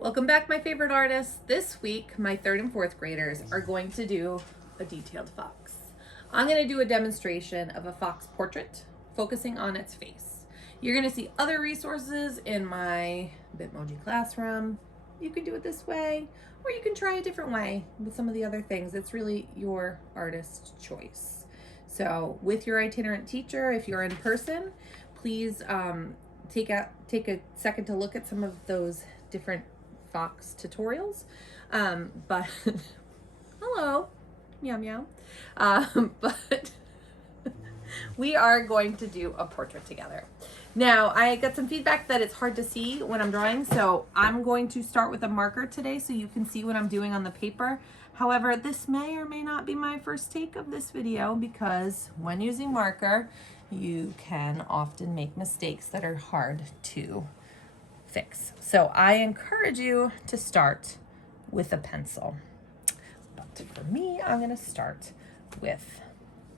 Welcome back, my favorite artists. This week, my third and fourth graders are going to do a detailed fox. I'm going to do a demonstration of a fox portrait, focusing on its face. You're going to see other resources in my Bitmoji classroom. You can do it this way, or you can try a different way with some of the other things. It's really your artist's choice. So with your itinerant teacher, if you're in person, please take a second to look at some of those different fox tutorials. But hello, meow meow. But we are going to do a portrait together. Now, I got some feedback that it's hard to see when I'm drawing, so I'm going to start with a marker today so you can see what I'm doing on the paper. However, this may or may not be my first take of this video because when using marker, you can often make mistakes that are hard to fix. So I encourage you to start with a pencil. But for me, I'm going to start with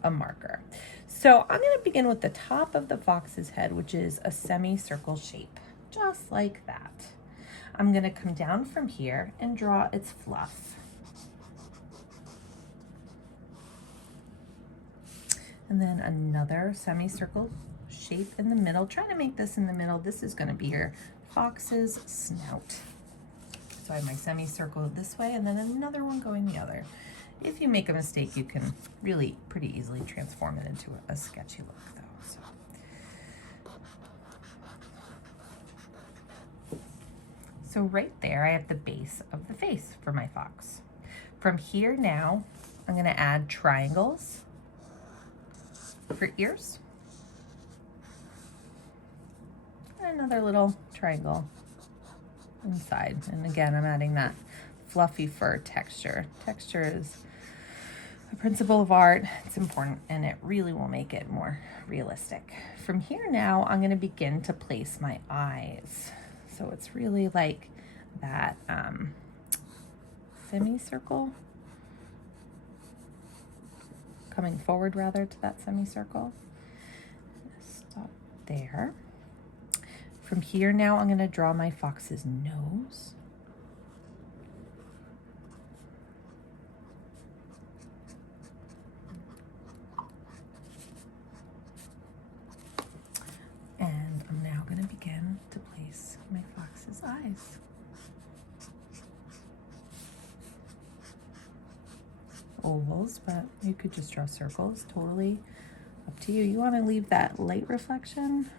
a marker. So I'm going to begin with the top of the fox's head, which is a semicircle shape, just like that. I'm going to come down from here and draw its fluff. And then another semicircle shape in the middle. Try to make this in the middle. This is going to be your fox's snout. So I have my semicircle this way and then another one going the other. If you make a mistake, you can really pretty easily transform it into a sketchy look though. So right there, I have the base of the face for my fox. From here now, I'm going to add triangles for ears. And another little triangle inside. And again, I'm adding that fluffy fur texture. Texture is a principle of art. It's important and it really will make it more realistic. From here now, I'm going to begin to place my eyes. So it's really like that semicircle, coming forward rather to that semicircle. Stop there. From here now, I'm going to draw my fox's nose. And I'm now going to begin to place my fox's eyes. Ovals, but you could just draw circles, totally up to you. You want to leave that light reflection,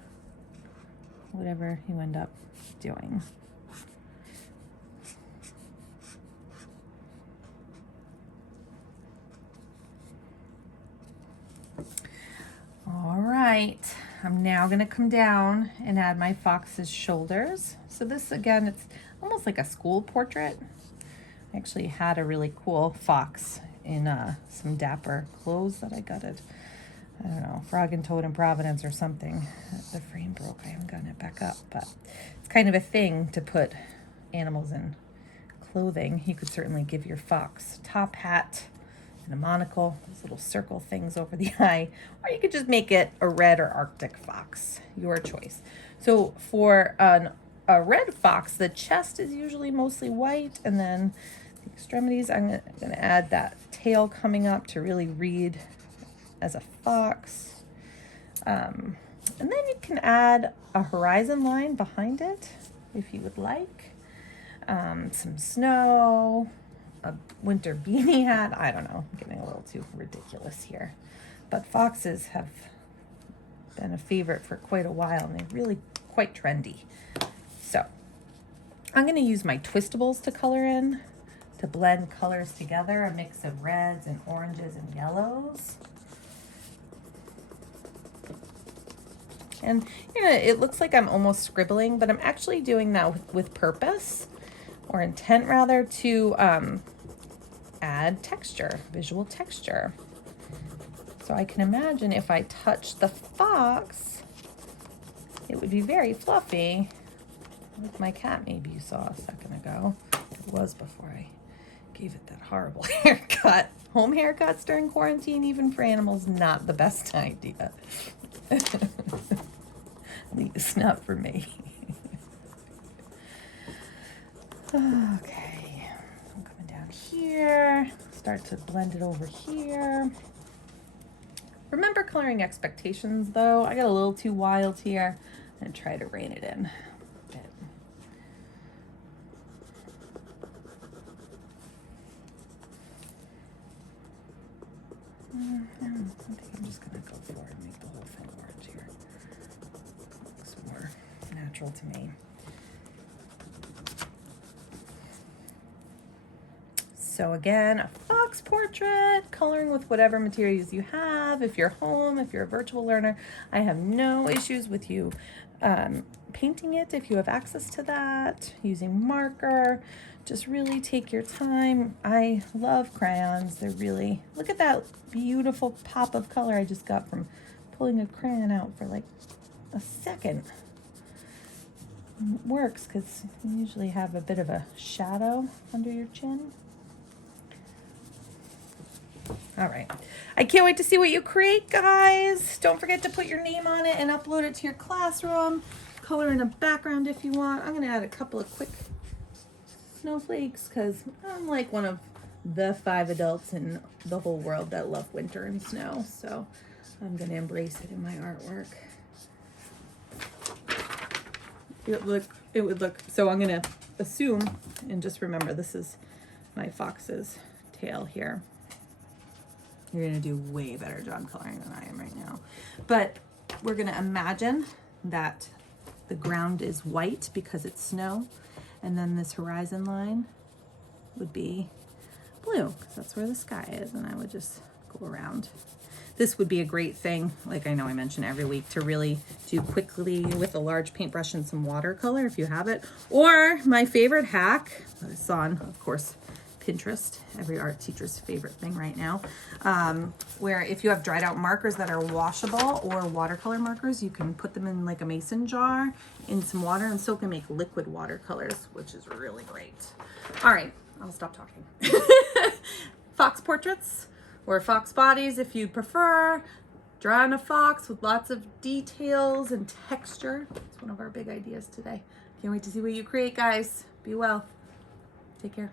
whatever you end up doing. All right, I'm now going to come down and add my fox's shoulders. So this, again, it's almost like a school portrait. I actually had a really cool fox in some dapper clothes that I got at, I don't know, Frog and Toad in Providence or something. The frame broke, I haven't gotten it back up, but it's kind of a thing to put animals in clothing. You could certainly give your fox a top hat and a monocle, those little circle things over the eye, or you could just make it a red or Arctic fox, your choice. So for a red fox, the chest is usually mostly white, and then the extremities, I'm going to add that tail coming up to really read as a fox. And then you can add a horizon line behind it if you would like. Some snow, a winter beanie hat. I don't know, I'm getting a little too ridiculous here. But foxes have been a favorite for quite a while and they're really quite trendy. So I'm going to use my twistables to color in, to blend colors together, a mix of reds and oranges and yellows. And it looks like I'm almost scribbling, but I'm actually doing that with purpose, or intent rather, to add texture, visual texture. So I can imagine if I touch the fox, it would be very fluffy, like my cat maybe you saw a second ago. It was before I gave it that horrible haircut. Home haircuts during quarantine, even for animals, not the best idea. At least not for me. Okay, I'm coming down here, start to blend it over here. Remember coloring expectations though. I got a little too wild here and try to rein it in a bit. I think I'm just gonna go for it and make the whole thing orange here. Looks more natural to me. So again, a fox portrait, coloring with whatever materials you have. If you're home, if you're a virtual learner, I have no issues with you painting it if you have access to that, using marker. Just really take your time. I love crayons. They're really, look at that beautiful pop of color I just got from pulling a crayon out for like a second. It works because you usually have a bit of a shadow under your chin. All right. I can't wait to see what you create, guys. Don't forget to put your name on it and upload it to your classroom. Color in a background if you want. I'm going to add a couple of quick snowflakes because I'm like one of the 5 adults in the whole world that love winter and snow. So I'm going to embrace it in my artwork. It would look, so I'm going to assume, and just remember this is my fox's tail here. You're gonna do way better job coloring than I am right now. But we're gonna imagine that the ground is white because it's snow, and then this horizon line would be blue because that's where the sky is, and I would just go around. This would be a great thing, like I know I mention every week, to really do quickly with a large paintbrush and some watercolor if you have it. Or my favorite hack that I saw on, of course, Pinterest, every art teacher's favorite thing right now, where if you have dried out markers that are washable or watercolor markers, you can put them in like a mason jar in some water and soak and make liquid watercolors, which is really great. All right, I'll stop talking. Fox portraits or fox bodies if you prefer. Drawing a fox with lots of details and texture. It's one of our big ideas today. Can't wait to see what you create, guys. Be well. Take care.